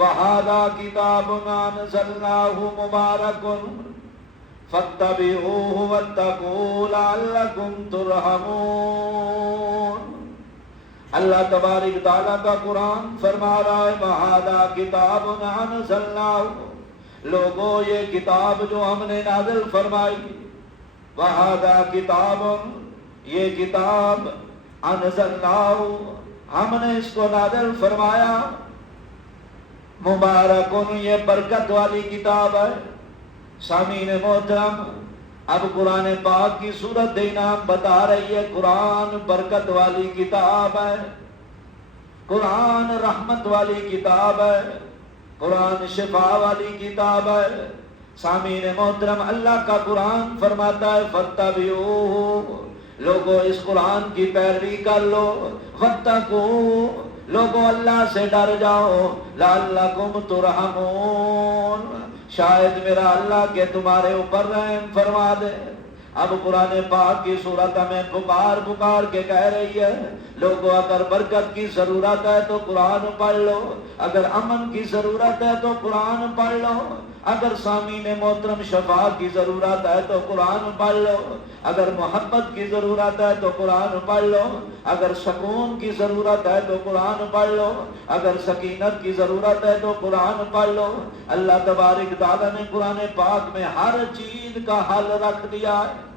وَهَذَا كِتَابٌ أَنزَلْنَاهُ مُبَارَكٌ فَاتَّبِعُوهُ وَاتَّقُوا لَعَلَّكُمْ تُرْحَمُونَ۔ اللہ تبارک تعالیٰ کا قرآن فرما رہا ہے وَهَذَا كِتَابٌ أَنزَلْنَاهُ، لوگوں یہ کتاب جو ہم نے نازل فرمائی، وَهَذَا كِتَابٌ یہ کتاب، أَنزَلْنَاهُ ہم نے اس کو نازل فرمایا، مبارکن یہ برکت والی کتاب ہے۔ سامعین محترم، اب قرآن پاک کی صورت انعام بتا رہی ہے قرآن برکت والی کتاب ہے، قرآن رحمت والی کتاب ہے، قرآن شفا والی کتاب ہے۔ سامعین محترم، اللہ کا قرآن فرماتا ہے فَاتَّبِعُوهُ، لوگوں اس قرآن کی پیروی کر لو، وَاتَّقُوا، لوگوں اللہ سے ڈر جاؤ، لَعَلَّكُمْ تُرْحَمُونَ، شاید میرا اللہ کہ تمہارے اوپر رحم فرما دے۔ اب قرآن پاک کی صورت ہمیں پکار کے کہہ رہی ہے لوگوں اگر برکت کی ضرورت ہے تو قرآن پڑھ لو، اگر امن کی ضرورت ہے تو قرآن پڑھ لو، اگر سامعین محترم شفا کی ضرورت ہے تو قرآن پڑھ لو، اگر محبت کی ضرورت ہے تو قرآن پڑھ لو، اگر سکون کی ضرورت ہے تو قرآن پڑھ لو، اگر سکینت کی ضرورت ہے تو قرآن پڑھ لو۔ اللہ تبارک تعالیٰ نے قرآن پاک میں ہر چیز کا حل رکھ دیا ہے،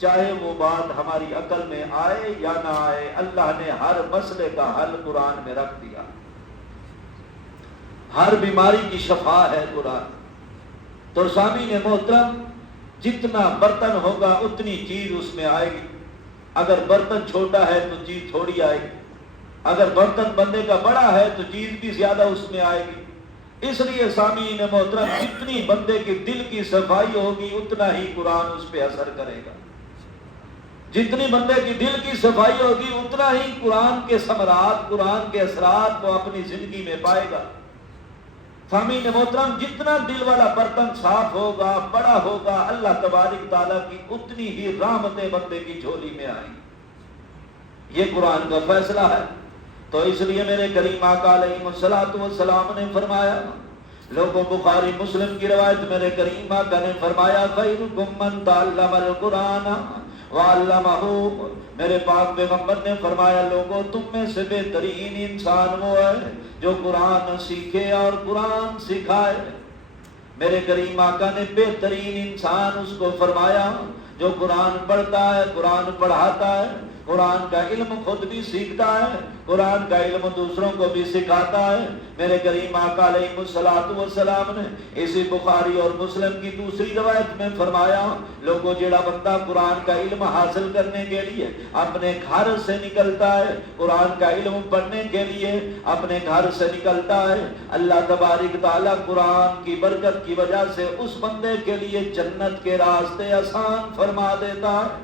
چاہے وہ بات ہماری عقل میں آئے یا نہ آئے، اللہ نے ہر مسئلے کا حل قرآن میں رکھ دیا۔ ہر بیماری کی شفا ہے قرآن۔ تو سامعین محترم، جتنا برتن ہوگا اتنی چیز اس میں آئے گی، اگر برتن چھوٹا ہے تو چیز تھوڑی آئے گی، اگر برتن بندے کا بڑا ہے تو چیز بھی زیادہ اس میں آئے گی۔ اس لیے سامعین محترم، جتنی بندے کے دل کی صفائی ہوگی اتنا ہی قرآن اس پہ اثر کرے گا، جتنی بندے کی دل کی صفائی ہوگی اتنا ہی قرآن کے ثمرات، قرآن کے اثرات کو اپنی زندگی میں پائے گا۔ سامعین محترم، جتنا دل والا برتن صاف ہوگا، بڑا ہوگا، اللہ تبارک تعالیٰ کی اتنی ہی رحمتیں بندے کی جھولی میں آئیں۔ یہ قرآن کا فیصلہ ہے۔ تو اس لیے میرے کریم آقا علیہ الصلوۃ والسلام نے فرمایا، لوگوں بخاری مسلم کی روایت، میرے کریم آقا نے فرمایا خیرکم من تعلم القرآن وعلمہ، میرے پاک پیغمبر نے فرمایا لوگوں تم میں سے بہترین انسان وہ ہے جو قرآن سیکھے اور قرآن سکھائے۔ میرے کریم آقا نے بہترین انسان اس کو فرمایا جو قرآن پڑھتا ہے، قرآن پڑھاتا ہے، قرآن کا علم خود بھی سیکھتا ہے، قرآن کا علم دوسروں کو بھی سکھاتا ہے۔ میرے کریم آقا علیہ الصلوۃ والسلام نے اسی بخاری اور مسلم کی دوسری روایت میں فرمایا لوگوں جڑا بندہ قرآن کا علم حاصل کرنے کے لیے اپنے گھر سے نکلتا ہے، قرآن کا علم پڑھنے کے لیے اپنے گھر سے نکلتا ہے، اللہ تبارک تعالیٰ قرآن کی برکت کی وجہ سے اس بندے کے لیے جنت کے راستے آسان فرما دیتا ہے،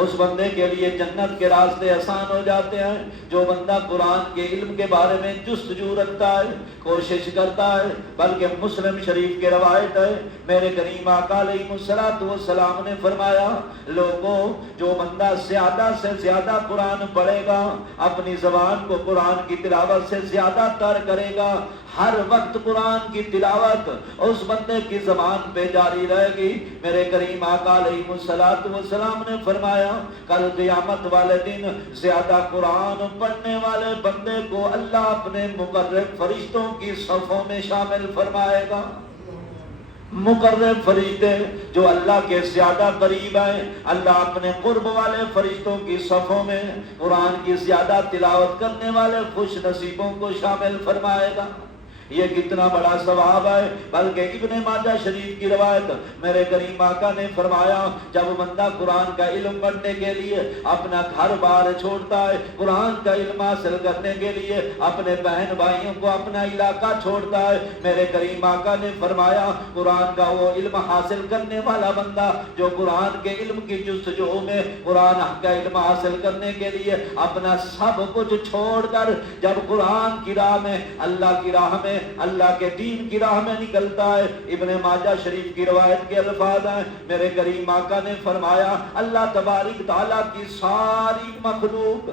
اس بندے کے لیے جنت کے راستے آسان ہو جاتے ہیں۔ جو بندہ قرآن کے علم کے بارے میں جستجو رکھتا ہے، کوشش کرتا ہے، بلکہ مسلم شریف کی روایت ہے میرے کریم آقا علیہ الصلوۃ والسلام نے فرمایا لوگوں جو بندہ زیادہ سے زیادہ قرآن پڑھے گا، اپنی زبان کو قرآن کی تلاوت سے زیادہ تر کرے گا، ہر وقت قرآن کی تلاوت اس بندے کی زبان پہ جاری رہے گی۔ میرے کریم آقا علیہ الصلوۃ والسلام نے فرمایا کل قیامت والے دن زیادہ قرآن پڑھنے والے بندے کو اللہ اپنے مقرب فرشتوں کی صفوں میں شامل فرمائے گا۔ مقرب فرشتے جو اللہ کے زیادہ قریب ہیں، اللہ اپنے قرب والے فرشتوں کی صفوں میں قرآن کی زیادہ تلاوت کرنے والے خوش نصیبوں کو شامل فرمائے گا۔ یہ کتنا بڑا ثواب ہے۔ بلکہ ابن ماجہ شریف کی روایت میرے کریم آقا نے فرمایا جب بندہ قرآن کا علم پڑھنے کے لیے اپنا گھر بار چھوڑتا ہے، قرآن کا علم حاصل کرنے کے لیے اپنے بہن بھائیوں کو اپنا علاقہ چھوڑتا ہے، میرے کریم آقا نے فرمایا قرآن کا وہ علم حاصل کرنے والا بندہ جو قرآن کے علم کی جستجو میں قرآن کا علم حاصل کرنے کے لیے اپنا سب کچھ چھوڑ کر جب قرآن کی راہ میں، اللہ کی راہ میں، اللہ کے دین کی راہ میں نکلتا ہے، ابن ماجہ شریف کی روایت کے الفاظ ہیں میرے کریم آقا نے فرمایا اللہ تبارک تعالیٰ کی ساری مخلوق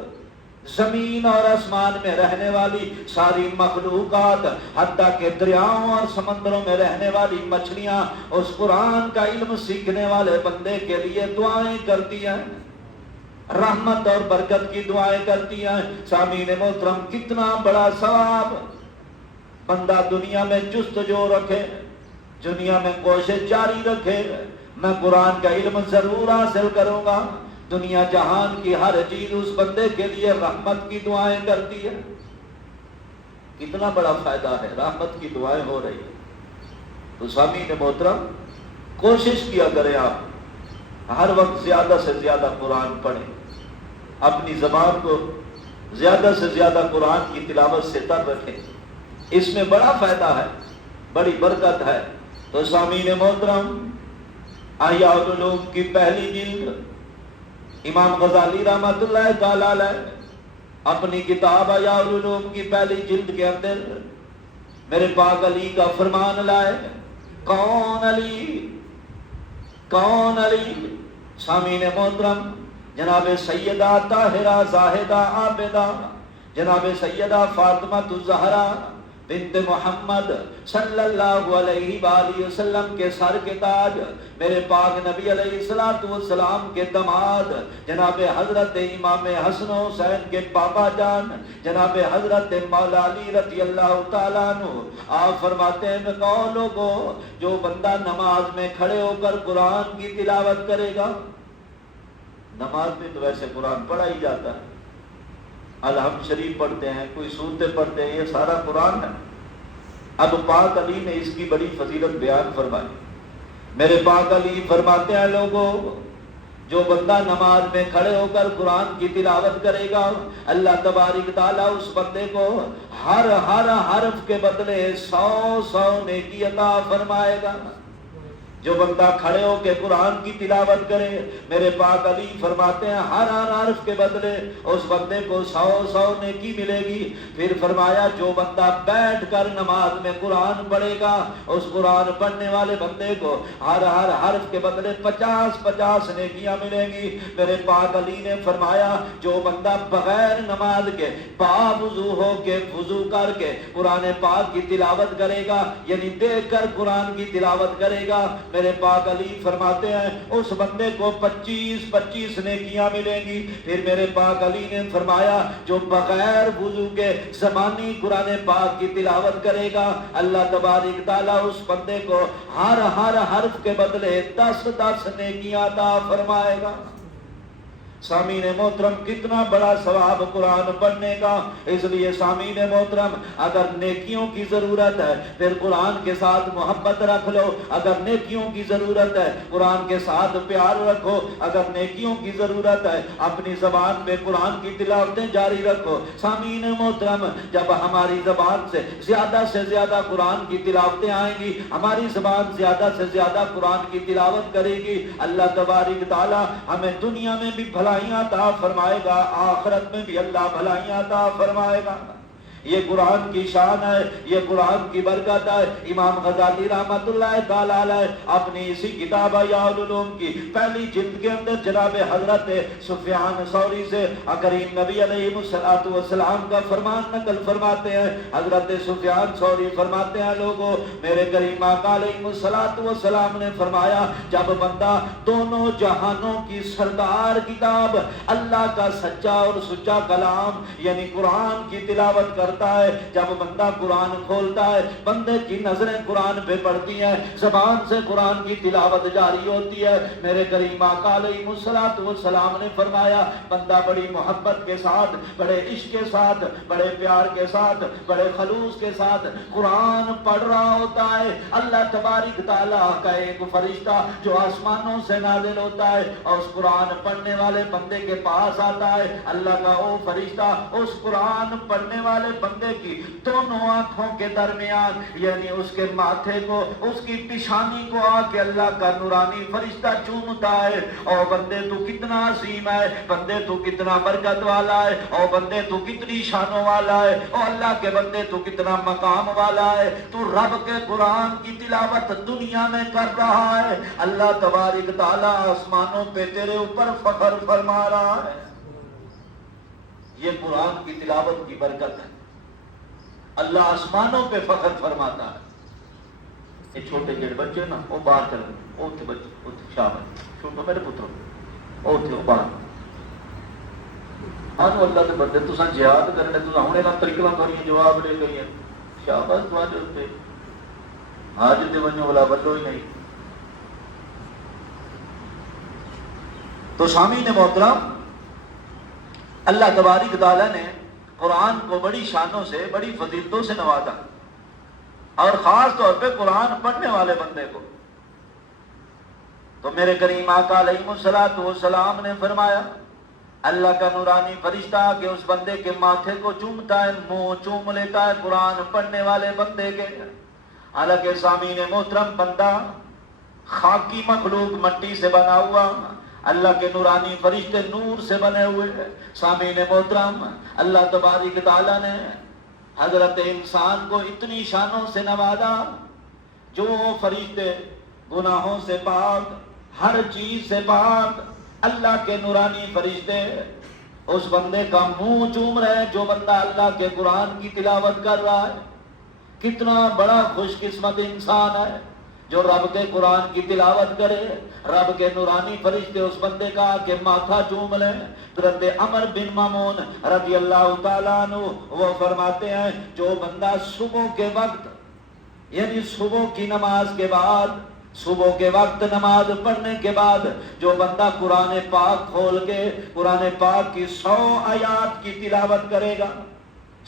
زمین اور آسمان میں رہنے والی ساری مخلوقات، حتیٰ کہ دریاؤں اور سمندروں میں رہنے والی مچھلیاں اس قرآن کا علم سیکھنے والے بندے کے لیے دعائیں کرتی ہیں، رحمت اور برکت کی دعائیں کرتی ہیں۔ سامعین محترم، کتنا بڑا ثواب! بندہ دنیا میں جستجو رکھے، دنیا میں کوشش جاری رکھے، میں قرآن کا علم ضرور حاصل کروں گا، دنیا جہان کی ہر چیز اس بندے کے لیے رحمت کی دعائیں کرتی ہے۔ کتنا بڑا فائدہ ہے، رحمت کی دعائیں ہو رہی ہیں۔ تو سامعین محترم، کوشش کیا کریں آپ ہر وقت زیادہ سے زیادہ قرآن پڑھیں، اپنی زبان کو زیادہ سے زیادہ قرآن کی تلاوت سے تر رکھیں، اس میں بڑا فائدہ ہے، بڑی برکت ہے۔ تو سامعین محترم، احیاء العلوم کی پہلی جلد امام غزالی رحمۃ اللہ تعالی علیہ اپنی کتاب احیاء العلوم کی پہلی جلد کے اندر میرے پاک علی کا فرمان لائے، کون علی، کون علی؟ سامعین محترم، جناب سیدہ طاہرہ زاہدہ عابدہ جناب سیدہ فاطمہ الزہرا بنت محمد صلی اللہ علیہ وآلہ وسلم کے سر کے تاج، میرے پاک نبی علیہ السلام کے دماد جناب حضرت امام حسن و حسین کے پاپا جان جناب حضرت مولا علی رضی اللہ تعالیٰ عنہ، آپ فرماتے ہیں کہو لوگو، جو بندہ نماز میں کھڑے ہو کر قرآن کی تلاوت کرے گا، نماز میں تو ویسے قرآن پڑھا ہی جاتا ہے، الحمد شریف پڑھتے ہیں، کوئی سورتیں پڑھتے ہیں، یہ سارا قرآن ہے۔ اب پاک علی نے اس کی بڑی فضیلت بیان فرمائی۔ میرے پاک علی فرماتے ہیں لوگوں، جو بندہ نماز میں کھڑے ہو کر قرآن کی تلاوت کرے گا، اللہ تبارک تعالیٰ اس بندے کو ہر حرف کے بدلے 100 نیکی عطا فرمائے گا۔ جو بندہ کھڑے ہو کے قرآن کی تلاوت کرے، میرے پاک علی فرماتے ہیں ہر حرف کے بدلے اس بندے کو 100 نیکی ملے گی۔ پھر فرمایا جو بندہ بیٹھ کر نماز میں قرآن پڑھے گا، اس قرآن پڑھنے والے بندے کو ہر حرف کے بدلے 50 نیکیاں ملیں گی۔ میرے پاک علی نے فرمایا جو بندہ بغیر نماز کے باوضو ہو کے وضو کر کے قرآن پاک کی تلاوت کرے گا، یعنی دیکھ کر قرآن کی تلاوت کرے گا، میرے پاک علی فرماتے ہیں اس بندے کو 25 نیکیاں ملیں گی۔ پھر میرے پاک علی نے فرمایا جو بغیر وضو کے زبانی قرآن پاک کی تلاوت کرے گا، اللہ تبارک تعالیٰ اس بندے کو ہر حرف کے بدلے 10 نیکیاں عطا فرمائے گا۔ سامعین محترم، کتنا بڑا ثواب قرآن پڑھنے کا۔ اس لیے سامعین محترم، اگر نیکیوں کی ضرورت ہے پھر قرآن کے ساتھ محبت رکھ لو، اگر نیکیوں کی ضرورت ہے قرآن کے ساتھ پیار رکھو، اگر نیکیوں کی ضرورت ہے اپنی زبان پہ قرآن کی تلاوتیں جاری رکھو۔ سامعین محترم، جب ہماری زبان سے زیادہ قرآن کی تلاوتیں آئیں گی، ہماری زبان زیادہ سے زیادہ قرآن کی تلاوت کرے گی، اللہ تبارک تعالیٰ ہمیں دنیا میں بھی بھلائیاں عطا فرمائے گا، آخرت میں بھی اللہ بھلائیاں عطا فرمائے گا۔ یہ قرآن کی شان ہے، یہ قرآن کی برکت ہے۔ امام غزالی رحمۃ اللہ تعالی علیہ اپنی اسی کتاب احیاء العلوم کی پہلی جلد کے اندر جناب حضرت سفیان ثوری سے کریم نبی علیہ السلام کا فرمان نقل فرماتے ہیں۔ حضرت سفیان ثوری فرماتے ہیں لوگوں، میرے کریم آقا علیہ السلام نے فرمایا جب بندہ دونوں جہانوں کی سردار کتاب اللہ کا سچا اور سچا کلام یعنی قرآن کی تلاوت کرتا ہے، جب بندہ قرآن کھولتا ہے بندے کی نظریں قرآن پہ پڑتی ہیں، زبان سے قرآن کی تلاوت جاری ہوتی ہے۔ میرے کریم آقا علیہ السلام نے فرمایا بندہ بڑی محبت کے ساتھ، بڑے عشق کے ساتھ، بڑے پیار کے ساتھ، بڑے خلوص کے ساتھ قرآن پڑھ رہا ہوتا ہے، اللہ تبارک تعالیٰ کا ایک فرشتہ جو آسمانوں سے نازل ہوتا ہے اور اس قرآن پڑھنے والے بندے کے پاس آتا ہے، اللہ کا وہ فرشتہ اس قرآن پڑھنے والے بندے کی دونوں آنکھوں کے درمیان یعنی اس کے ماتھے کو، اس کی پیشانی کو آ کے اللہ کا نورانی فرشتہ چومتا ہے، اور بندے تو کتنا عظیم ہے، بندے تو کتنا برکت والا ہے، اور بندے تو کتنی شانوں والا ہے، اور اللہ کے بندے تو کتنا مقام والا ہے، تو رب کے قرآن کی تلاوت دنیا میں کر رہا ہے، اللہ تبارک تعالیٰ آسمانوں پہ تیرے اوپر فخر فرما رہا ہے۔ یہ قرآن کی تلاوت کی برکت ہے۔ اللہ آسمانوں پہ فخر فرماتا ہے۔ یہ چھوٹے جڑے بچے نا وہ باہر چلے، وہ تھے بچے، وہ تھے شاباش چھوٹو میرے پتروں، وہ تھے وہ باہر آنو اللہ کے بندے تساں جہاد کرنے تساں ہونے نہ طریقہ کریے جواب لے گئی ہے شاباش تواجہ تے آج تے ونجو والا بلو ہی نہیں۔ تو سامعین محترم، اللہ تبارک تعالیٰ نے قرآن کو بڑی شانوں سے، بڑی فضیلتوں سے نوازا، اور خاص طور پہ قرآن پڑھنے والے بندے کو۔ تو میرے کریم آقا علیہ الصلوۃ والسلام نے فرمایا اللہ کا نورانی فرشتہ کہ اس بندے کے ماتھے کو چومتا ہے، منہ چوم لیتا ہے قرآن پڑھنے والے بندے کے۔ حالانکہ سامعین محترم، بندہ خاکی مخلوق، مٹی سے بنا ہوا، اللہ کے نورانی فرشتے نور سے بنے ہوئے ہیں۔ سامعین محترم، اللہ تبارک تعالیٰ نے حضرت انسان کو اتنی شانوں سے نوازا، جو فرشتے گناہوں سے پاک، ہر چیز سے پاک، اللہ کے نورانی فرشتے اس بندے کا منہ چوم رہے ہیں جو بندہ اللہ کے قرآن کی تلاوت کر رہا ہے۔ کتنا بڑا خوش قسمت انسان ہے جو رب کے قرآن کی تلاوت کرے، رب کے نورانی فرشتے اس بندے کا کہ ماتھا چوم لیں۔ حضرت عمر بن مامون رضی اللہ تعالیٰ عنہ وہ فرماتے ہیں جو بندہ صبح کے وقت، یعنی صبح کی نماز کے بعد، صبح کے وقت نماز پڑھنے کے بعد جو بندہ قرآن پاک کھول کے قرآن پاک کی 100 آیات کی تلاوت کرے گا،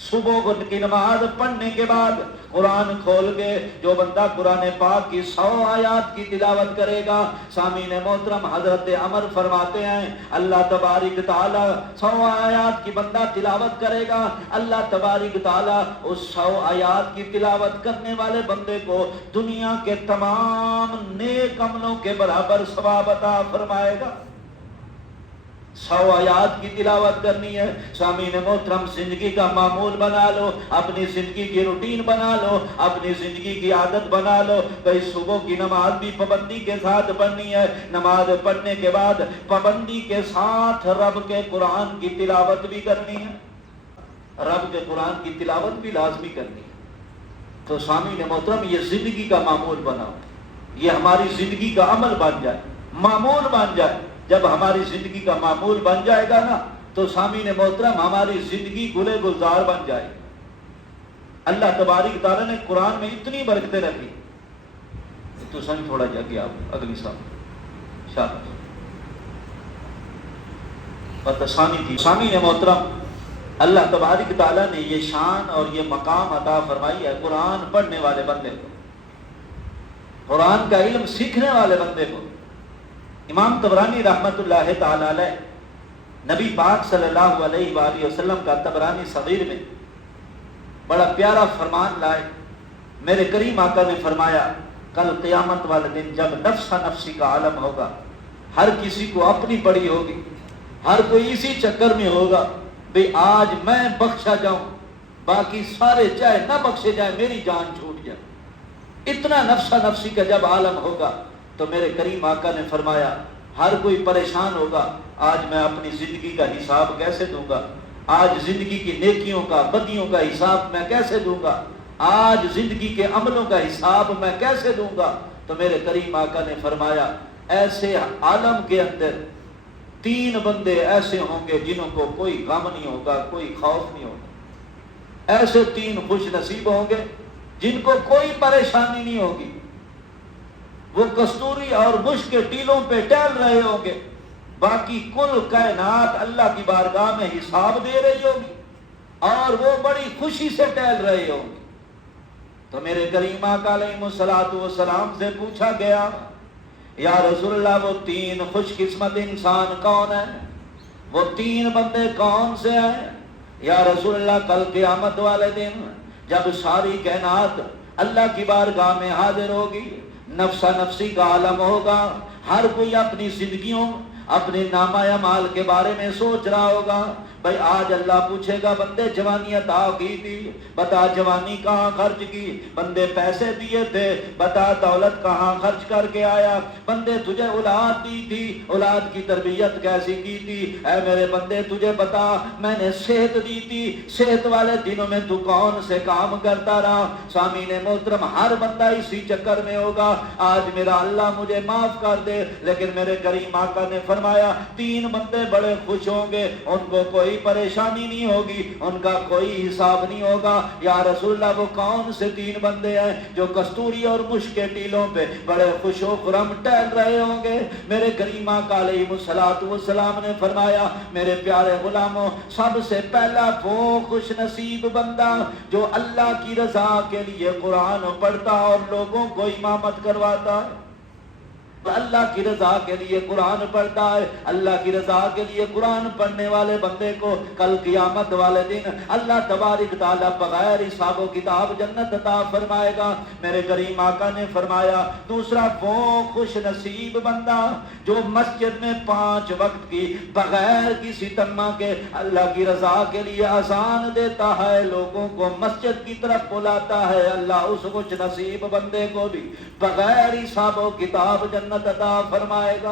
صبح کی نماز پڑھنے کے بعد قرآن کھول کے جو بندہ قرآن پاک کی 100 آیات کی تلاوت کرے گا، سامعین محترم حضرت عمر فرماتے ہیں اللہ تبارک تعالیٰ 100 آیات کی بندہ تلاوت کرے گا، اللہ تبارک تعالیٰ اس 100 آیات کی تلاوت کرنے والے بندے کو دنیا کے تمام نیک عملوں کے برابر ثواب عطا فرمائے گا۔ 100 آیات کی تلاوت کرنی ہے۔ سامعین محترم، زندگی کا معمول بنا لو، اپنی زندگی کی روٹین بنا لو، اپنی زندگی کی عادت بنا لو کہ صبح کی نماز بھی پابندی کے ساتھ پڑھنی ہے، نماز پڑھنے کے بعد پابندی کے ساتھ رب کے قرآن کی تلاوت بھی کرنی ہے، رب کے قرآن کی تلاوت بھی لازمی کرنی ہے۔ تو سامعین محترم، یہ زندگی کا معمول بناؤ، یہ ہماری زندگی کا عمل بن جائے، معمول بن جائے۔ جب ہماری زندگی کا معمول بن جائے گا نا تو سامعین محترم ہماری زندگی گلے گلزار بن جائے گی۔ اللہ تبارک تعالیٰ نے قرآن میں اتنی برکتیں رکھی تو سن تھوڑا جا کے آپ اگلی سال شاید ثانی تھی۔ سامعین محترم، اللہ تبارک تعالیٰ نے یہ شان اور یہ مقام عطا فرمائی ہے قرآن پڑھنے والے بندے کو، قرآن کا علم سیکھنے والے بندے کو۔ امام طبرانی رحمت اللہ تعالی علیہ نبی پاک صلی اللہ علیہ وآلہ وسلم کا طبرانی صغیر میں بڑا پیارا فرمان لائے۔ میرے کریم آقا نے فرمایا کل قیامت والے دن جب نفس نفسی کا عالم ہوگا، ہر کسی کو اپنی پڑی ہوگی، ہر کوئی اسی چکر میں ہوگا بھئی آج میں بخشا جاؤں، باقی سارے چاہے نہ بخشے جائیں، میری جان چھوٹ جائے۔ اتنا نفس نفسی کا جب عالم ہوگا تو میرے کریم آقا نے فرمایا ہر کوئی پریشان ہوگا، آج میں اپنی زندگی کا حساب کیسے دوں گا، آج زندگی کی نیکیوں کا بدیوں کا حساب میں کیسے دوں گا، آج زندگی کے عملوں کا حساب میں کیسے دوں گا۔ تو میرے کریم آقا نے فرمایا ایسے عالم کے اندر 3 بندے ایسے ہوں گے جنہوں کو کوئی غم نہیں ہوگا، کوئی خوف نہیں ہوگا، ایسے 3 خوش نصیب ہوں گے جن کو کوئی پریشانی نہیں ہوگی، وہ کستوری اور بش کے ٹیلوں پہ ٹہل رہے ہوں گے، باقی کل کائنات اللہ کی بارگاہ میں حساب دے رہی ہوگی اور وہ بڑی خوشی سے ٹہل رہے ہوں گے۔ تو میرے کریم آقا علیہ الصلوۃ والسلام سے پوچھا گیا یا رسول اللہ وہ 3 خوش قسمت انسان کون ہیں، وہ 3 بندے کون سے ہیں؟ یا رسول اللہ کل قیامت والے دن جب ساری کائنات اللہ کی بارگاہ میں حاضر ہوگی، نفس نفسی کا عالم ہوگا، ہر کوئی اپنی زندگیوں اپنے نامہ اعمال کے بارے میں سوچ رہا ہوگا، بھائی آج اللہ پوچھے گا بندے جوانی عطا کی تھی، بتا جوانی کہاں خرچ کی، بندے پیسے دیے تھے، بتا دولت کہاں خرچ کر کے آیا، بندے تجھے اولاد دی تھی، اولاد کی تربیت کیسی کی تھی، اے میرے بندے تجھے بتا میں نے صحت دی تھی، صحت والے دنوں میں تو کون سے کام کرتا رہا۔ سامعین محترم، ہر بندہ اسی چکر میں ہوگا، آج میرا اللہ مجھے معاف کر دے، لیکن میرے کریم آقا نے فرمایا 3 بندے بڑے خوش ہوں گے، ان کو کوئی پریشانی نہیں ہوگی، ان کا کوئی حساب نہیں ہوگا۔ یا رسول اللہ وہ کون سے 3 بندے ہیں جو کستوری اور مشک کے ٹیلوں پہ بڑے خوش و خرم ٹہل رہے ہوں گے؟ میرے کریم آقا علیہ الصلوۃ والسلام نے فرمایا میرے پیارے غلاموں، سب سے پہلا وہ خوش نصیب بندہ جو اللہ کی رضا کے لیے قرآن پڑھتا اور لوگوں کو امامت کرواتا ہے، اللہ کی رضا کے لیے قرآن پڑھتا ہے۔ اللہ کی رضا کے لیے قرآن پڑھنے والے بندے کو کل قیامت والے دن اللہ تبارک تعالیٰ بغیر حساب و کتاب جنت عطا فرمائے گا۔ میرے کریم آقا نے فرمایا دوسرا وہ خوش نصیب بندہ جو مسجد میں 5 وقت کی بغیر کسی تمنا کے اللہ کی رضا کے لیے اذان دیتا ہے، لوگوں کو مسجد کی طرف بلاتا ہے، اللہ اس خوش نصیب بندے کو بھی بغیر حساب و کتاب جنت عطا فرمائے گا۔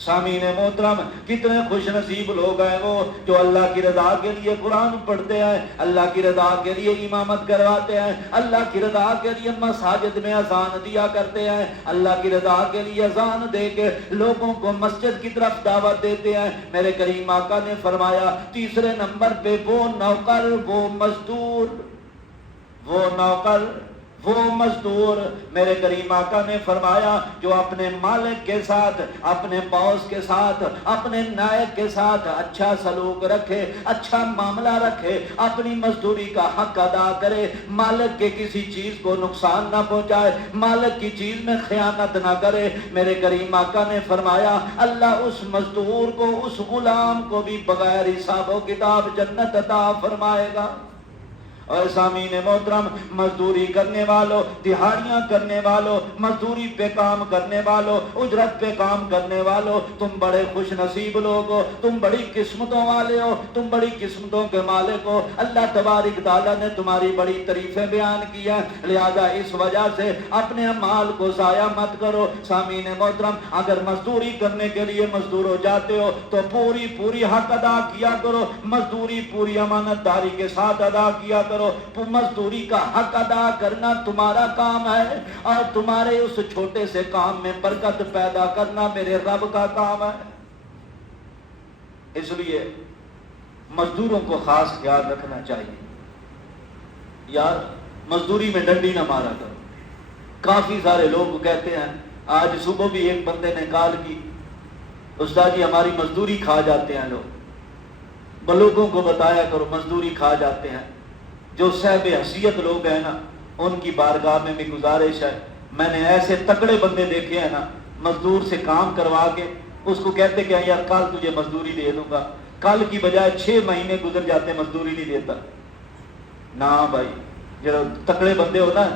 سامعین محترم، کتنے خوش نصیب لوگ ہیں وہ جو اللہ کی رضا کے لیے قرآن پڑھتے ہیں، اللہ کی رضا کے لیے امامت کرواتے ہیں، اللہ کی رضا کے لیے مساجد میں اذان دیا کرتے ہیں، اللہ کی رضا کے لیے اذان دے کے لوگوں کو مسجد کی طرف دعوت دیتے ہیں۔ میرے کریم آقا نے فرمایا تیسرے نمبر پہ وہ نوکر، وہ مزدور، وہ نوکر، وہ مزدور، میرے کریم آقا نے فرمایا جو اپنے مالک کے ساتھ، اپنے باس کے ساتھ، اپنے نائب کے ساتھ اچھا سلوک رکھے، اچھا معاملہ رکھے، اپنی مزدوری کا حق ادا کرے، مالک کے کسی چیز کو نقصان نہ پہنچائے، مالک کی چیز میں خیانت نہ کرے، میرے کریم آقا نے فرمایا اللہ اس مزدور کو، اس غلام کو بھی بغیر حساب و کتاب جنت عطا فرمائے گا۔ اور سامعین محترم، مزدوری کرنے والوں، دہاڑیاں کرنے والوں، مزدوری پہ کام کرنے والوں، اجرت پہ کام کرنے والوں، تم بڑے خوش نصیب لوگ ہو، تم بڑی قسمتوں والے ہو، تم بڑی قسمتوں کے مالک ہو، اللہ تبارک تعالیٰ نے تمہاری بڑی تعریفیں بیان کی ہیں، لہذا اس وجہ سے اپنے مال کو ضائع مت کرو۔ سامعین محترم، اگر مزدوری کرنے کے لیے مزدور ہو جاتے ہو تو پوری حق ادا کیا کرو، مزدوری پوری امانت داری کے ساتھ ادا کیا کرو، مزدوری کا حق ادا کرنا تمہارا کام ہے، اور تمہارے اس چھوٹے سے کام میں برکت پیدا کرنا میرے رب کا کام ہے۔ اس لیے مزدوروں کو خاص خیال رکھنا چاہیے، یار مزدوری میں ڈنڈی نہ مارا کرو۔ کافی سارے لوگ کہتے ہیں، آج صبح بھی ایک بندے نے کال کی، استاد جی ہماری مزدوری کھا جاتے ہیں لوگ۔ لوگوں کو بتایا کرو مزدوری کھا جاتے ہیں۔ جو صاحب حیثیت لوگ ہیں نا، ان کی بارگاہ میں بھی گزارش ہے، میں نے ایسے تکڑے بندے دیکھے ہیں نا، مزدور سے کام کروا کے اس کو کہتے کہ یار کل تجھے مزدوری دے دوں گا، کل کی بجائے 6 مہینے گزر جاتے مزدوری نہیں دیتا۔ نہ بھائی، جو تکڑے بندے ہو نا،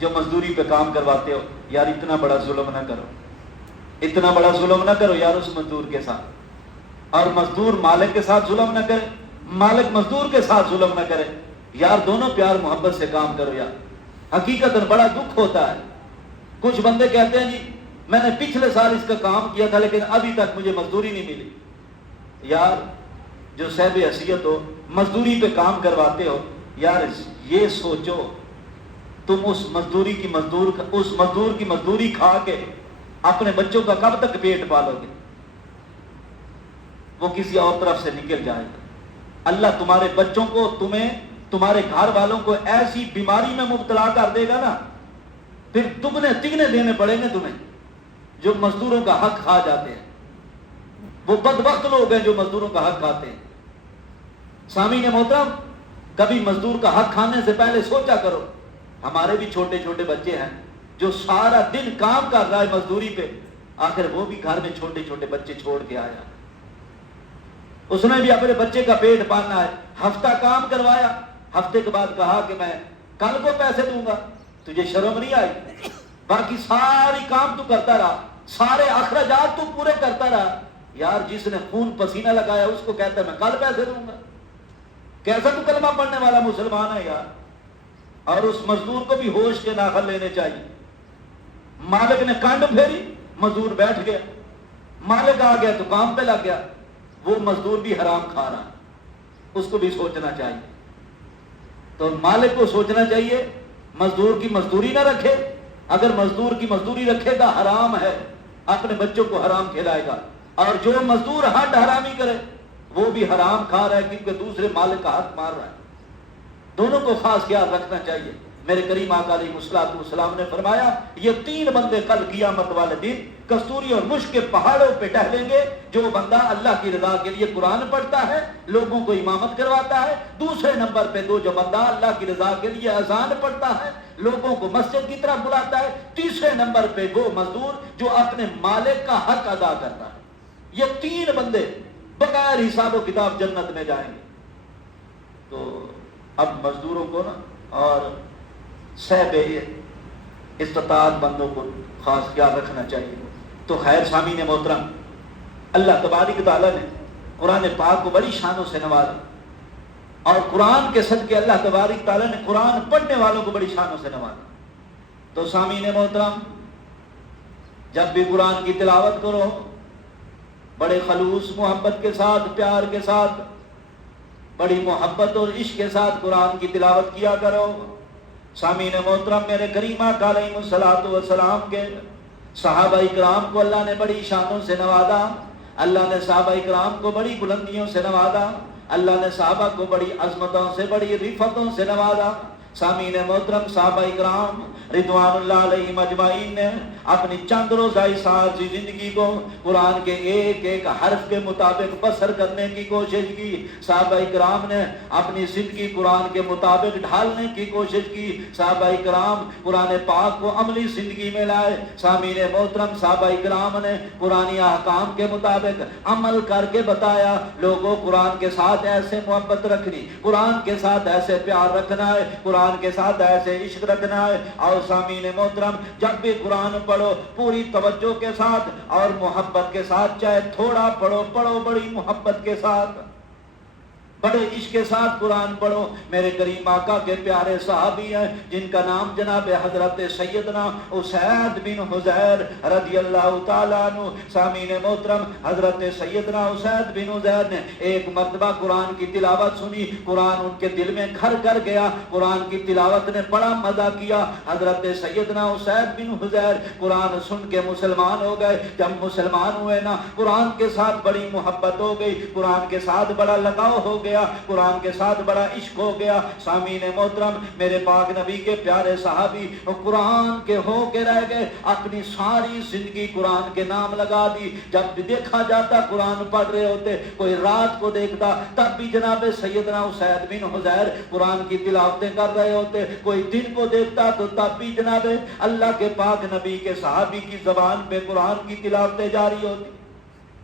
جو مزدوری پہ کام کرواتے ہو، یار اتنا بڑا ظلم نہ کرو، اتنا بڑا ظلم نہ کرو یار اس مزدور کے ساتھ، اور مزدور مالک کے ساتھ ظلم نہ کرے، مالک مزدور کے ساتھ ظلم نہ کرے، یار دونوں پیار محبت سے کام کرو۔ یار حقیقتاً بڑا دکھ ہوتا ہے، کچھ بندے کہتے ہیں جی میں نے پچھلے سال اس کا کام کیا تھا لیکن ابھی تک مجھے مزدوری نہیں ملی۔ یار جو صاحب حیثیت ہو، مزدوری پہ کام کرواتے ہو، یار یہ سوچو تم اس مزدور کی مزدوری کھا کے اپنے بچوں کا کب تک پیٹ پالو گے؟ وہ کسی اور طرف سے نکل جائے گا۔ اللہ تمہارے بچوں کو، تمہارے گھر والوں کو ایسی بیماری میں مبتلا کر دے گا نا، پھر دگنے تگنے دینے پڑیں گے تمہیں، جو مزدوروں کا حق کھا جاتے ہیں۔ وہ بدبخت لوگ ہیں جو مزدوروں کا حق کھاتے ہیں۔ سامعین محترم، کبھی مزدور کا حق کھانے سے پہلے سوچا کرو، ہمارے بھی چھوٹے چھوٹے بچے ہیں جو سارا دن کام کر رہا ہے مزدوری پہ، آخر وہ بھی گھر میں چھوٹے چھوٹے بچے چھوڑ کے آیا، اس نے بھی اپنے بچے کا پیٹ پالنا ہے، ہفتہ کام کروایا، ہفتے کے بعد کہا کہ میں کل کو پیسے دوں گا، تجھے شرم نہیں آئی؟ باقی ساری کام تو کرتا رہا، سارے اخراجات تو پورے کرتا رہا، یار جس نے خون پسینہ لگایا اس کو کہتا ہے میں کل پیسے دوں گا، کیسا تو کلمہ پڑھنے والا مسلمان ہے یار۔ اور اس مزدور کو بھی ہوش کے ناخن لینے چاہیے۔ مالک نے کانڈ پھیری، مزدور بیٹھ گیا، مالک آ گیا تو کام پہ لگ گیا، وہ مزدور بھی حرام کھا رہا ہے، اس کو بھی سوچنا چاہیے۔ تو مالک کو سوچنا چاہیے مزدور کی مزدوری نہ رکھے، اگر مزدور کی مزدوری رکھے گا حرام ہے، اپنے بچوں کو حرام کھلائے گا، اور جو مزدور ہاتھ حرامی کرے وہ بھی حرام کھا رہا ہے کیونکہ دوسرے مالک کا حق مار رہا ہے۔ دونوں کو خاص خیال رکھنا چاہیے۔ میرے کریم آقا علیہ السلام نے فرمایا یہ 3 بندے کل قیامت والے دن کستوری اور مشک کے پہاڑوں پہ ٹہلیں گے، جو بندہ اللہ کی رضا کے لیے قرآن پڑھتا ہے، لوگوں کو امامت کرواتا ہے، دوسرے نمبر پہ جو بندہ اللہ کی رضا کے لیے اذان پڑھتا ہے، لوگوں کو مسجد کی طرف بلاتا ہے، تیسرے نمبر پہ وہ مزدور جو اپنے مالک کا حق ادا کرتا ہے۔ یہ 3 بندے بغیر حساب و کتاب جنت میں جائیں گے۔ تو اب مزدوروں کو نا اور صاحب استطاعت بندوں کو خاص خیال رکھنا چاہیے۔ تو خیر سامعین محترم، اللہ تبارک تعالیٰ نے قرآن پاک کو بڑی شانوں سے نوازا، اور قرآن کے صدقے اللہ تبارک تعالیٰ نے قرآن پڑھنے والوں کو بڑی شانوں سے نوازا۔ تو سامعین محترم، جب بھی قرآن کی تلاوت کرو بڑے خلوص محبت کے ساتھ، پیار کے ساتھ، بڑی محبت اور عشق کے ساتھ قرآن کی تلاوت کیا کرو۔ سامعین محترم، میرے کریم آقا علیہ السلام کے صحابہ اکرام کو اللہ نے بڑی شانوں سے نوازا، اللہ نے صحابہ اکرام کو بڑی بلندیوں سے نوازا، اللہ نے صحابہ کو بڑی عظمتوں سے، بڑی رفتوں سے نوازا۔ سامعین محترم، صحابہ اکرام رضوان اللہ علیہم اجمعین نے اپنی چند روزہ ساری زندگی کو قرآن کے ایک ایک حرف کے مطابق بسر کرنے کی کوشش کی۔ صحابہ اکرام نے اپنی زندگی قرآن کے مطابق ڈھالنے کی کوشش کی۔ صحابہ اکرام قرآن پاک کو عملی زندگی میں لائے۔ سامعین محترم، صحابہ اکرام نے قرآنی احکام کے مطابق عمل کر کے بتایا لوگوں قرآن کے ساتھ ایسے محبت رکھنی، قرآن کے ساتھ ایسے پیار رکھنا ہے، قرآن کے ساتھ ایسے عشق رکھنا ہے۔ اور سامعین محترم، جب بھی قرآن پڑھو پوری توجہ کے ساتھ اور محبت کے ساتھ، چاہے تھوڑا پڑھو بڑی محبت کے ساتھ، بڑے عشق کے ساتھ قرآن پڑھو۔ میرے کریم آقا کے پیارے صحابی ہیں جن کا نام جناب حضرت سیدنا اسید بن حضیر رضی اللہ تعالیٰ عنہ۔ سامعین محترم، حضرت سیدنا اسید بن حضیر نے ایک مرتبہ قرآن کی تلاوت سنی، قرآن ان کے دل میں گھر کر گیا، قرآن کی تلاوت نے بڑا مزہ کیا۔ حضرت سیدنا اسید بن حضیر قرآن سن کے مسلمان ہو گئے۔ جب مسلمان ہوئے نا، قرآن کے ساتھ بڑی محبت ہو گئی، قرآن کے ساتھ بڑا لگاؤ ہو گیا، قرآن کے ساتھ بڑا عشق ہو گیا۔ سامعین محترم، میرے پاک نبی کے پیارے صحابی قرآن کے ہو کے رہ گئے، اپنی ساری زندگی قرآن کے نام لگا دی۔ جب بھی دیکھا جاتا قرآن پڑھ رہے ہوتے، کوئی رات کو دیکھتا تب بھی جناب سیدنا اسید بن حضیر قرآن کی تلاوتیں کر رہے ہوتے، کوئی دن کو دیکھتا تو تب بھی جناب اللہ کے پاک نبی کے صحابی کی زبان پہ قرآن کی تلاوتیں جاری ہوتی،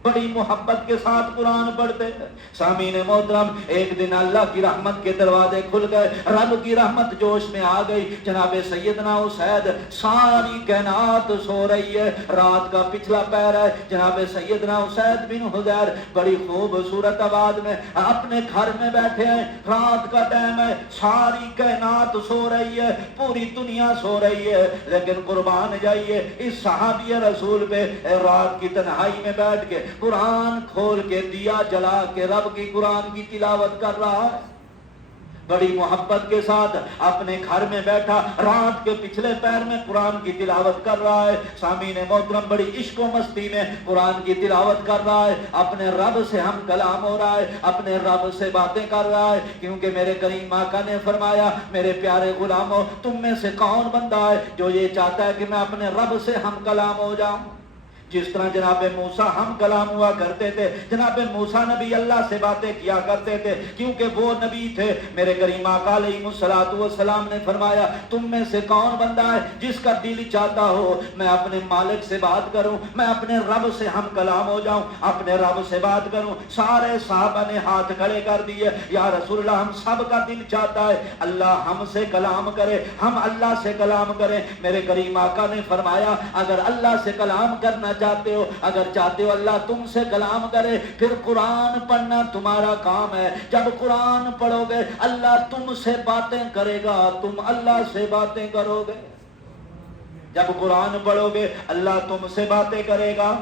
بڑی محبت کے ساتھ قرآن پڑھتے ہیں۔ سامعین محترم، ایک دن اللہ کی رحمت کے دروازے کھل گئے، رب کی رحمت جوش میں آ گئی۔ جناب سیدنا اسید، ساری کائنات سو رہی ہے، رات کا پچھلا پہر ہے، جناب سیدنا اسید بن حضیر بڑی خوبصورت آواز میں اپنے گھر میں بیٹھے ہیں، رات کا ٹائم ہے، ساری کائنات سو رہی ہے، پوری دنیا سو رہی ہے، لیکن قربان جائیے اس صحابی رسول پہ رات کی تنہائی میں بیٹھ کے قرآن کھول کے دیا جلا کے رب کی قرآن کی تلاوت کر رہا ہے، بڑی محبت کے ساتھ اپنے گھر میں بیٹھا رات کے پچھلے پیر میں قرآن کی تلاوت کر رہا ہے۔ سامعین محترم، بڑی عشق و مستی میں قرآن کی تلاوت کر رہا ہے، اپنے رب سے ہم کلام ہو رہا ہے، اپنے رب سے باتیں کر رہا ہے، کیونکہ میرے کریم آقا نے فرمایا میرے پیارے غلاموں، تم میں سے کون بندہ ہے جو یہ چاہتا ہے کہ میں اپنے رب سے ہم کلام ہو جاؤں؟ جس طرح جناب موسیٰ ہم کلام ہوا کرتے تھے، جناب موسیٰ نبی اللہ سے باتیں کیا کرتے تھے کیونکہ وہ نبی تھے۔ میرے کریم آقا علیہ السلام نے فرمایا تم میں سے کون بندہ ہے جس کا دل چاہتا ہو میں اپنے مالک سے بات کروں، میں اپنے رب سے ہم کلام ہو جاؤں، اپنے رب سے بات کروں۔ سارے صحابہ نے ہاتھ کھڑے کر دیے، یا رسول اللہ ہم سب کا دل چاہتا ہے اللہ ہم سے کلام کرے، ہم اللہ سے کلام کریں۔ میرے کریم آقا نے فرمایا اگر اللہ سے کلام کرنا جاتے ہو، اگر چاہتے ہو اللہ تم سے کلام کرے پھر قرآن پڑھنا تمہارا کام ہے۔ جب قرآن پڑھو گے اللہ تم سے باتیں کرے گا، تم اللہ سے باتیں کرو گے۔ جب قرآن پڑھو گے اللہ تم سے باتیں کرے گا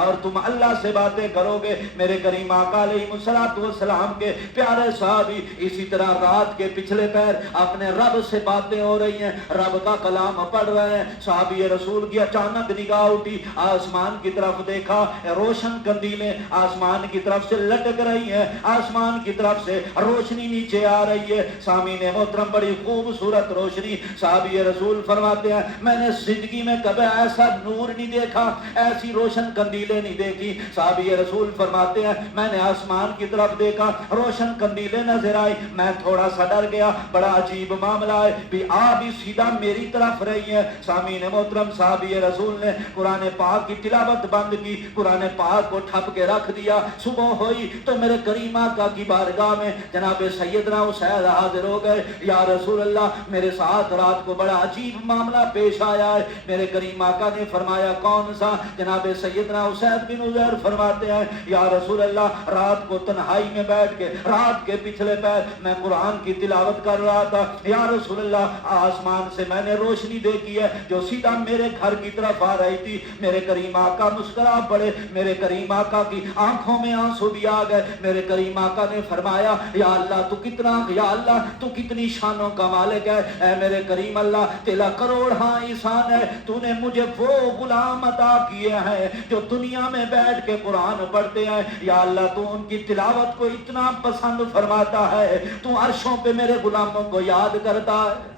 اور تم اللہ سے باتیں کرو گے۔ میرے کریم آقا علیہ الصلوۃ والسلام کے پیارے صحابی اسی طرح رات کے پچھلے پہر اپنے رب سے باتیں ہو رہی ہیں، رب کا کلام پڑھ رہے ہیں، صحابی رسول کی اچانک نگاہ اٹھی، آسمان کی طرف دیکھا، روشن قندیلیں آسمان کی طرف سے لٹک رہی ہیں، آسمان کی طرف سے روشنی نیچے آ رہی ہے۔ سامعین محترم بڑی خوبصورت روشنی، صحابی رسول فرماتے ہیں میں نے زندگی میں کبھی ایسا نور نہیں دیکھا، ایسی روشن قندیل نہیں دیکھی۔ صحابی رسول فرماتے ہیں میں نے آسمان کی طرف دیکھا، روشن قندیلیں نظر آئی، میں تھوڑا سا ڈر گیا، بڑا عجیب معاملہ ہے، بھی بھی سیدھا میری طرف رہی ہے۔ سامعین محترم صحابی رسول نے قرآن پاک کی تلاوت بند کی، قرآن پاک کو ٹھپ کے رکھ دیا۔ صبح ہوئی تو میرے کریم آقا کی بارگاہ میں جناب سیدنا اسید حاضر ہو گئے، یا رسول اللہ میرے ساتھ رات کو بڑا عجیب معاملہ پیش آیا ہے۔ میرے کریم آقا نے فرمایا کون سا؟ جناب سیدنا اسید بن عزیر فرماتے ہیں یا رسول اللہ رات کو تنہائی میں بیٹھ کے رات کے پچھلے پیر میں قرآن کی تلاوت کر رہا تھا، یا رسول اللہ آسمان سے میں نے روشنی دیکھی ہے جو سیدھا میرے گھر کی طرف آ رہی تھی۔ میرے کریم آقا مسکرا پڑے، میرے کریم آقا کی آنکھوں میں آنسو بھی آ گئے۔ میرے کریم آقا نے فرمایا یا اللہ تو کتنا، یا اللہ تو کتنی شانوں کا مالک ہے، اے میرے کریم اللہ تیرا کروڑ ہاں احسان ہے، تو نے مجھے وہ غلام عطا کیے ہیں جو دنیا میں بیٹھ کے قرآن پڑھتے ہیں، یا اللہ تو ان کی تلاوت کو اتنا پسند فرماتا ہے، تو عرشوں پہ میرے غلاموں کو یاد کرتا ہے۔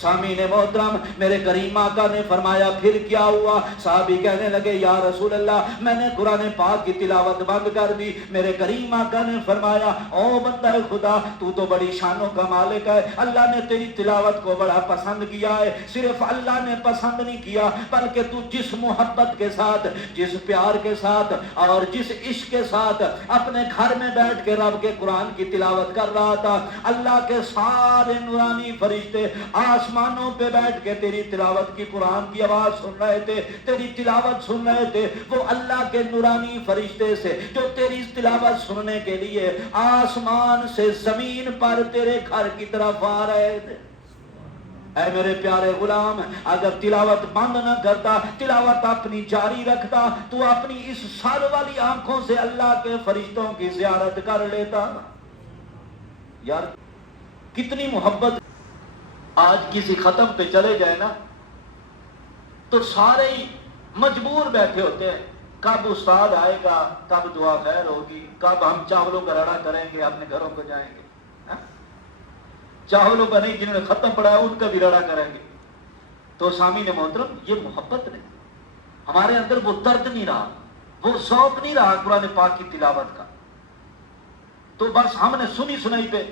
سامعین محترم میرے کریم آقا نے فرمایا پھر کیا ہوا؟ صحابی کہنے لگے یا رسول اللہ میں نے قرآن پاک کی تلاوت بند کر دی۔ میرے کریم آقا نے فرمایا او بندہ خدا تو تو بڑی شانوں کا مالک ہے، اللہ نے تیری تلاوت کو بڑا پسند کیا ہے۔ صرف اللہ نے پسند نہیں کیا بلکہ تو جس محبت کے ساتھ، جس پیار کے ساتھ اور جس عشق کے ساتھ اپنے گھر میں بیٹھ کے رب کے قرآن کی تلاوت کر رہا تھا، اللہ کے سارے نورانی فرشتے آسمانوں پہ بیٹھ کے تیری تلاوت کی قرآن کی آواز سن رہے تھے، تیری تلاوت سن رہے تھے۔ وہ اللہ کے نورانی فرشتے سے جو تیری تلاوت سننے کے لیے آسمان سے زمین پر تیرے گھر کی طرف آ رہے تھے۔ اے میرے پیارے غلام اگر تلاوت بند نہ کرتا، تلاوت اپنی جاری رکھتا، تو اپنی اس سر والی آنکھوں سے اللہ کے فرشتوں کی زیارت کر لیتا۔ یار کتنی محبت! آج کسی ختم پہ چلے جائے نا تو سارے ہی مجبور بیٹھے ہوتے ہیں، کب استاد آئے گا، کب دعا خیر ہوگی، کب ہم چاولوں کا رڑا کریں گے، اپنے گھروں کو جائیں گے۔ چاولوں کا نہیں، جنہوں نے ختم پڑھا ہے ان کا بھی رڑا کریں گے۔ تو سامعین محترم یہ محبت نہیں، ہمارے اندر وہ درد نہیں رہا، وہ ذوق نہیں رہا قرآن پاک کی تلاوت کا۔ تو بس ہم نے سنی سنائی پہ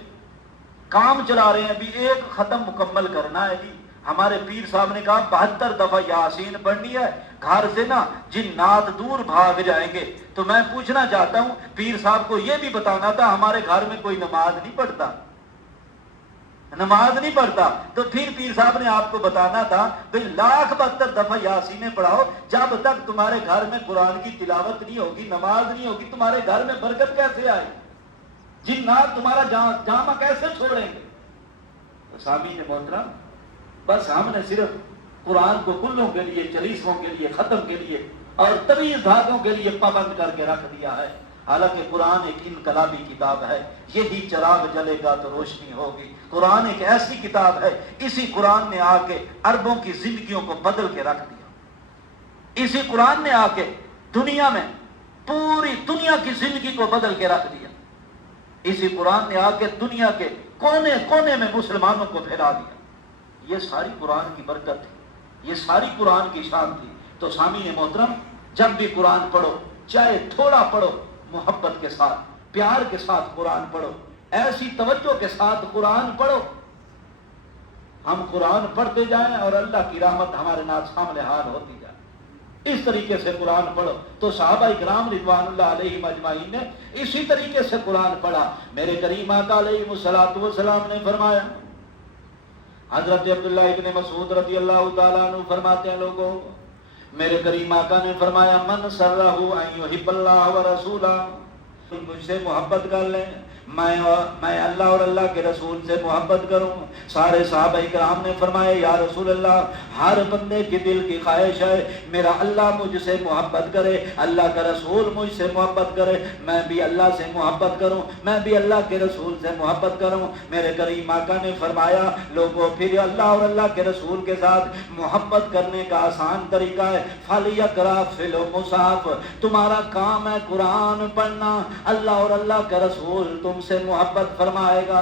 کام چلا رہے ہیں، بھی ایک ختم مکمل کرنا ہے جی۔ ہمارے پیر صاحب نے کہا 72 دفعہ یاسین پڑھنی ہے، گھر سے نا جنات دور بھاگ جائیں گے۔ تو میں پوچھنا چاہتا ہوں پیر صاحب کو یہ بھی بتانا تھا ہمارے گھر میں کوئی نماز نہیں پڑھتا، نماز نہیں پڑھتا، تو پھر پیر صاحب نے آپ کو بتانا تھا بھئی 1,72 دفعہ یاسینیں پڑھاؤ، جب تک تمہارے گھر میں قرآن کی تلاوت نہیں ہوگی، نماز نہیں ہوگی، تمہارے گھر میں برکت کیسے آئے، جنات تمہارا جامع کیسے چھوڑیں گے؟ تو سامعین محترم بس ہم نے صرف قرآن کو کلوں کے لیے، چلیسوں کے لیے، ختم کے لیے اور طویل دھاگوں کے لیے پابند کر کے رکھ دیا ہے، حالانکہ قرآن ایک انقلابی کتاب ہے، یہی چراغ جلے گا تو روشنی ہوگی۔ قرآن ایک ایسی کتاب ہے، اسی قرآن نے آ کے اربوں کی زندگیوں کو بدل کے رکھ دیا، اسی قرآن نے آ کے دنیا میں پوری دنیا کی زندگی کو بدل کے رکھ دیا، اسی قرآن نے آ کے دنیا کے کونے کونے میں مسلمانوں کو پھیلا دیا۔ یہ ساری قرآن کی برکت تھی، یہ ساری قرآن کی شان تھی۔ تو سامعین محترم جب بھی قرآن پڑھو، چاہے تھوڑا پڑھو، محبت کے ساتھ، پیار کے ساتھ قرآن پڑھو، ایسی توجہ کے ساتھ قرآن پڑھو، ہم قرآن پڑھتے جائیں اور اللہ کی رحمت ہمارے سامنے حال ہوتی جائے۔ اس طریقے سے قرآن پڑھو۔ تو صحابہ کرام رضوان اللہ علیہم اجمعین نے اسی طریقے سے قرآن پڑھا۔ میرے کریم آقا علیہ الصلوۃ والسلام نے فرمایا، حضرت عبداللہ ابن مسعود رضی اللہ تعالیٰ عنہ فرماتے ہیں لوگوں میرے کریم آقا نے فرمایا من سرہ ان یحب اللہ ورسولہ، مجھ سے محبت کر لیں، میں اللہ اور اللہ کے رسول سے محبت کروں۔ سارے صحابہ کرام نے فرمایا یا رسول اللہ، ہر بندے کی دل کی خواہش ہے میرا اللہ مجھ سے محبت کرے، اللہ کا رسول مجھ سے محبت کرے، میں بھی اللہ سے محبت کروں، میں بھی اللہ کے رسول سے محبت کروں۔ میرے کریم آقا نے فرمایا لوگوں پھر اللہ اور اللہ کے رسول کے ساتھ محبت کرنے کا آسان طریقہ ہے فَلْيَقْرَأْ فِي الْمُصْحَفِ، تمہارا کام ہے قرآن پڑھنا، اللہ اور اللہ کا رسول تم سے محبت فرمائے گا۔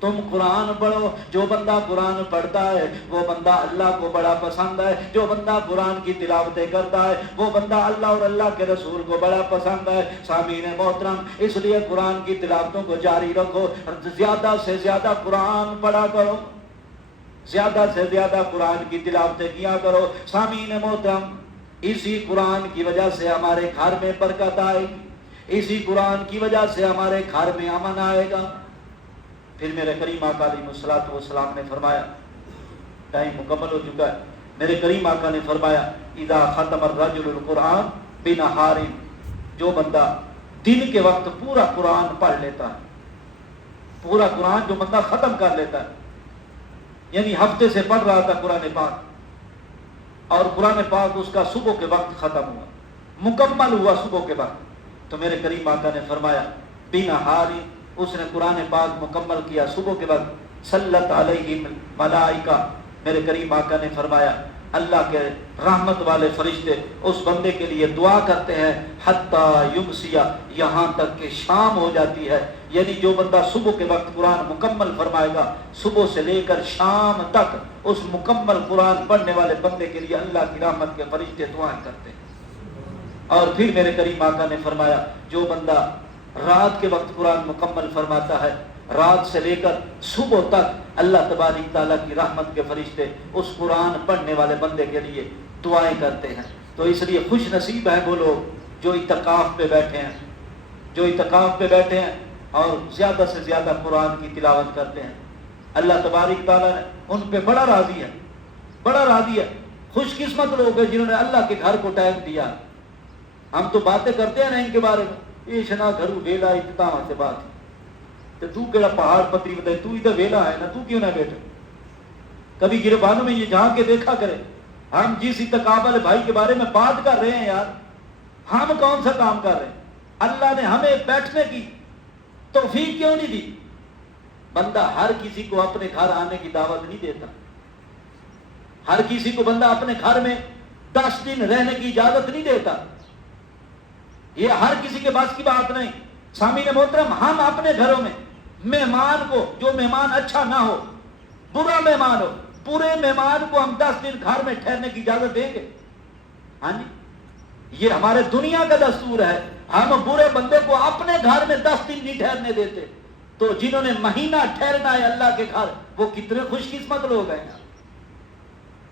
تم قرآن پڑھو، جو بندہ قرآن پڑھتا ہے وہ بندہ اللہ کو بڑا پسند ہے، جو بندہ قرآن کی تلاوتیں کرتا ہے وہ بندہ اللہ اور اللہ کے رسول کو بڑا پسند ہے۔ سامعین محترم، اس لیے قرآن کی تلاوتوں کو جاری رکھو، زیادہ سے زیادہ قرآن پڑھا کرو، زیادہ سے زیادہ قرآن کی تلاوتیں کیا کرو۔ سامعین محترم، اسی قرآن کی وجہ سے ہمارے گھر میں برکت آئے گی، اسی قرآن کی وجہ سے ہمارے گھر میں امن آئے گا۔ پھر میرے کریم آقا علیہ الصلوۃ والسلام نے فرمایا، ٹائم مکمل ہو چکا ہے، میرے کریم آقا نے فرمایا اذا ختم الرجل القرآن بنہار، جو بندہ دن کے وقت پورا قرآن پڑھ لیتا ہے، پورا قرآن جو بندہ ختم کر لیتا ہے، یعنی ہفتے سے پڑھ رہا تھا قرآن پاک اور قرآن پاک اس کا صبح کے وقت ختم ہوا، مکمل ہوا صبح کے وقت، تو میرے کریم آقا نے فرمایا بنہار، اس نے قرآن پاک مکمل کیا صبح کے وقت، صلت علیہ ملائکہ، میرے کریم آقا نے فرمایا اللہ کے رحمت والے فرشتے اس بندے کے لیے دعا کرتے ہیں حتیٰ یمسیہ، یہاں تک کہ شام ہو جاتی ہے، یعنی جو بندہ صبح کے وقت قرآن مکمل فرمائے گا صبح سے لے کر شام تک اس مکمل قرآن پڑھنے والے بندے کے لیے اللہ کی رحمت کے فرشتے دعائیں کرتے ہیں۔ اور پھر میرے کریم آقا نے فرمایا جو بندہ رات کے وقت قرآن مکمل فرماتا ہے، رات سے لے کر صبح تک اللہ تبارک تعالیٰ کی رحمت کے فرشتے اس قرآن پڑھنے والے بندے کے لیے دعائیں کرتے ہیں۔ تو اس لیے خوش نصیب ہیں وہ لوگ جو اعتکاف پہ بیٹھے ہیں، جو اعتکاف پہ بیٹھے ہیں اور زیادہ سے زیادہ قرآن کی تلاوت کرتے ہیں۔ اللہ تبارک تعالیٰ نے ان پہ بڑا راضی ہے، بڑا راضی ہے۔ خوش قسمت لوگ ہیں جنہوں نے اللہ کے گھر کو ٹائم دیا۔ ہم تو باتیں کرتے ہیں نا ان کے بارے میں، یہ شنا گھرو ویلا اتنا سے بات ہے، تو کیڑا پہاڑ پتری بتائے، تو ادھر ویلا ہے نا، تو کیوں نہ بیٹھے؟ کبھی گربانوں میں یہ جہاں کے دیکھا کرے، ہم جس اتقاب والے بھائی کے بارے میں بات کر رہے ہیں یار، ہم کون سا کام کر رہے ہیں؟ اللہ نے ہمیں بیٹھنے کی توفیق کیوں نہیں دی؟ بندہ ہر کسی کو اپنے گھر آنے کی دعوت نہیں دیتا، ہر کسی کو بندہ اپنے گھر میں 10 دن رہنے کی اجازت نہیں دیتا، یہ ہر کسی کے بس کی بات نہیں۔ سامعین محترم، ہم اپنے گھروں میں مہمان کو، جو مہمان اچھا نہ ہو، برا مہمان ہو، پورے مہمان کو ہم 10 دن گھر میں ٹھہرنے کی اجازت دیں گے؟ ہاں جی، یہ ہمارے دنیا کا دستور ہے، ہم برے بندے کو اپنے گھر میں 10 دن نہیں ٹھہرنے دیتے، تو جنہوں نے مہینہ ٹھہرنا ہے اللہ کے گھر، وہ کتنے خوش قسمت لوگ ہیں،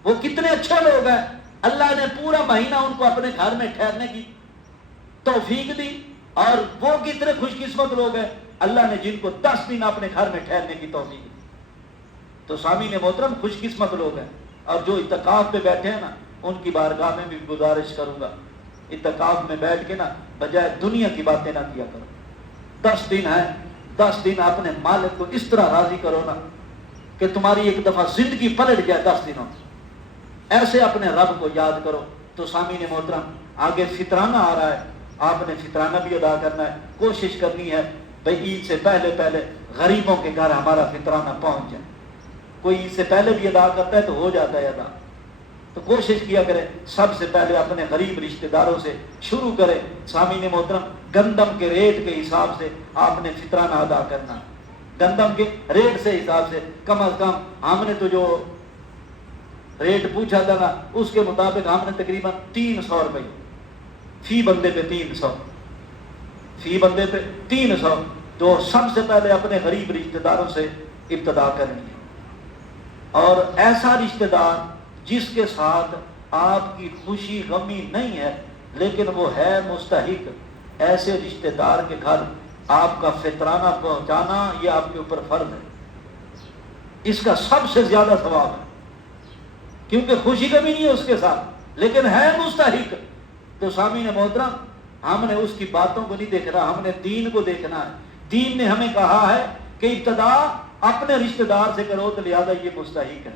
وہ کتنے اچھے لوگ ہیں، اللہ نے پورا مہینہ ان کو اپنے گھر میں ٹھہرنے کی توفیق دی، اور وہ کتنے خوش قسمت لوگ ہیں اللہ نے جن کو 10 دن اپنے گھر میں ٹھہرنے کی توفیق دی۔ تو سامعین محترم، خوش قسمت لوگ ہیں، اور جو اعتکاف پہ بیٹھے ہیں نا، ان کی بارگاہ میں بھی گزارش کروں گا، اعتکاف میں بیٹھ کے نا بجائے دنیا کی باتیں نہ کیا کرو۔ 10 دن ہے، 10 دن اپنے مالک کو اس طرح راضی کرو نا کہ تمہاری ایک دفعہ زندگی پلٹ جائے 10 دنوں، ایسے اپنے رب کو یاد کرو۔ تو سامعین محترم، آگے فطرانہ آ رہا ہے، آپ نے فطرانہ بھی ادا کرنا ہے، کوشش کرنی ہے بھئی عید سے پہلے پہلے غریبوں کے گھر ہمارا فطرانہ پہنچ جائے۔ کوئی عید سے پہلے بھی ادا کرتا ہے تو ہو جاتا ہے ادا، تو کوشش کیا کرے سب سے پہلے اپنے غریب رشتہ داروں سے شروع کرے۔ سامعین محترم، گندم کے ریٹ کے حساب سے آپ نے فطرانہ ادا کرنا، گندم کے ریٹ سے حساب سے، کم از کم ہم نے تو جو ریٹ پوچھا تھا نا اس کے مطابق ہم نے تقریباً 300 روپے فی بندے پہ، 300 فی بندے پہ 300، تو سب سے پہلے اپنے غریب رشتہ داروں سے ابتدا کرنی ہے، اور ایسا رشتہ دار جس کے ساتھ آپ کی خوشی غمی نہیں ہے لیکن وہ ہے مستحق، ایسے رشتہ دار کے گھر آپ کا فطرانہ پہنچانا یہ آپ کے اوپر فرض ہے، اس کا سب سے زیادہ ثواب ہے، کیونکہ خوشی غمی نہیں ہے اس کے ساتھ، لیکن ہے مستحق. تو سامعین محترم، ہم نے اس کی باتوں کو نہیں دیکھنا، ہم نے دین کو دیکھنا ہے. دین نے ہمیں کہا ہے کہ ابتدا اپنے رشتہ دار سے کرو تو لہذا یہ مستحق ہے.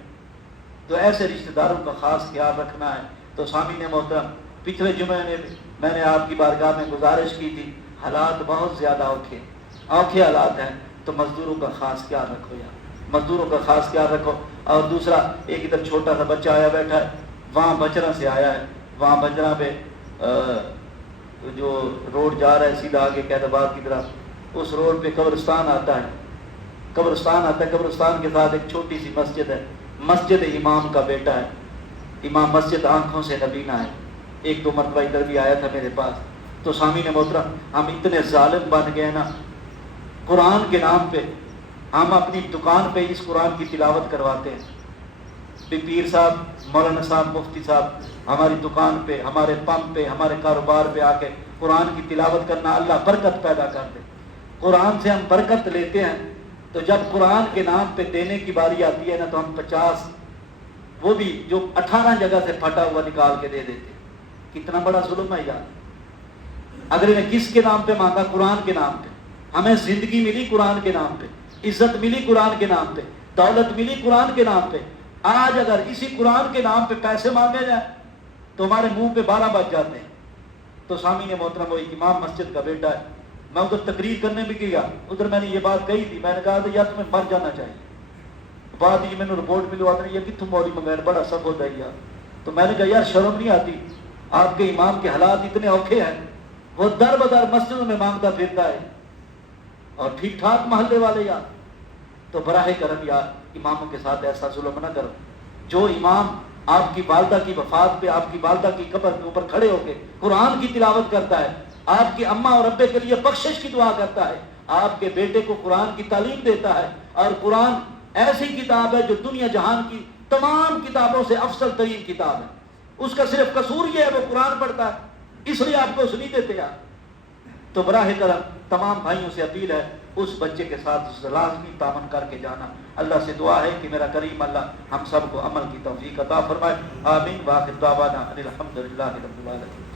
تو ایسے رشتہ داروں کا خاص خیال رکھنا ہے. تو سامعین محترم، پچھلے جمعے میں نے آپ کی بارگاہ میں گزارش کی تھی، حالات بہت زیادہ اوکھے حالات ہیں، تو مزدوروں کا خاص خیال رکھو یار، مزدوروں کا خاص خیال رکھو. اور دوسرا، ایک ادھر چھوٹا سا بچہ آیا بیٹھا ہے، وہاں بجرا سے آیا ہے، وہاں بجرا پہ جو روڈ جا رہا ہے سیدھا آگے قید آباد کی طرف، اس روڈ پہ قبرستان آتا ہے. قبرستان کے ساتھ ایک چھوٹی سی مسجد ہے. مسجد امام کا بیٹا ہے. امام مسجد آنکھوں سے نبینا ہے. ایک دو مرتبہ ادھر بھی آیا تھا میرے پاس. تو سامعین محترم، ہم اتنے ظالم بن گئے نا، قرآن کے نام پہ ہم اپنی دکان پہ اس قرآن کی تلاوت کرواتے ہیں. پیر صاحب، مولانا صاحب، مفتی صاحب ہماری دکان پہ، ہمارے پمپ پہ، ہمارے کاروبار پہ آ کے قرآن کی تلاوت کرنا، اللہ برکت پیدا کر دے. قرآن سے ہم برکت لیتے ہیں، تو جب قرآن کے نام پہ دینے کی باری آتی ہے نا، تو ہم 50 وہ بھی جو 18 جگہ سے پھٹا ہوا نکال کے دے دیتے. کتنا بڑا ظلم ہے یار. اگلے نے کس کے نام پہ مانگا؟ قرآن کے نام پہ. ہمیں زندگی ملی قرآن کے نام پہ، عزت ملی قرآن کے نام پہ، دولت ملی قرآن کے نام پہ. آج اگر اسی قرآن کے نام پہ پیسے مانگے جائیں تو ہمارے منہ پہ 12 بج جاتے ہیں. تو سامعین محترم، وہ امام مسجد کا بیٹا ہے. میں ادھر تقریر کرنے بھی گیا، ادھر میں نے یہ بات کہی تھی. میں نے کہا تھا یار تمہیں مر جانا چاہیے. بعد یہ میں نے رپورٹ ملوا دی، یہ کتوں موری منگائے، بڑا سب ہوتا ہے یار. تو میں نے کہا یار شرم نہیں آتی؟ آپ کے امام کے حالات اتنے اوکھے ہیں، وہ در بدر مسجدوں میں مانگتا پھرتا ہے، اور ٹھیک ٹھاک محلے والے یار. تو براہ کرم یار اماموں کے ساتھ ایسا ظلم نہ کرو. جو امام آپ کی والدہ کی وفات پہ آپ کی والدہ کی قبر کے اوپر کھڑے ہو کے قرآن کی تلاوت کرتا ہے، آپ کی اماں اور ابے کے لیے بخشش کی دعا کرتا ہے، آپ کے بیٹے کو قرآن کی تعلیم دیتا ہے، اور قرآن ایسی کتاب ہے جو دنیا جہان کی تمام کتابوں سے افضل ترین کتاب ہے. اس کا صرف قصور یہ ہے وہ قرآن پڑھتا ہے، اس لیے آپ کو سنی دیتے یار. تو براہ کرم تمام بھائیوں سے اپیل ہے، اس بچے کے ساتھ لازمی تعاون کر کے جانا. اللہ سے دعا ہے کہ میرا کریم اللہ ہم سب کو عمل کی توفیق عطا فرمائے. آمین. واخر دعوانا الحمدللہ رب العالمین.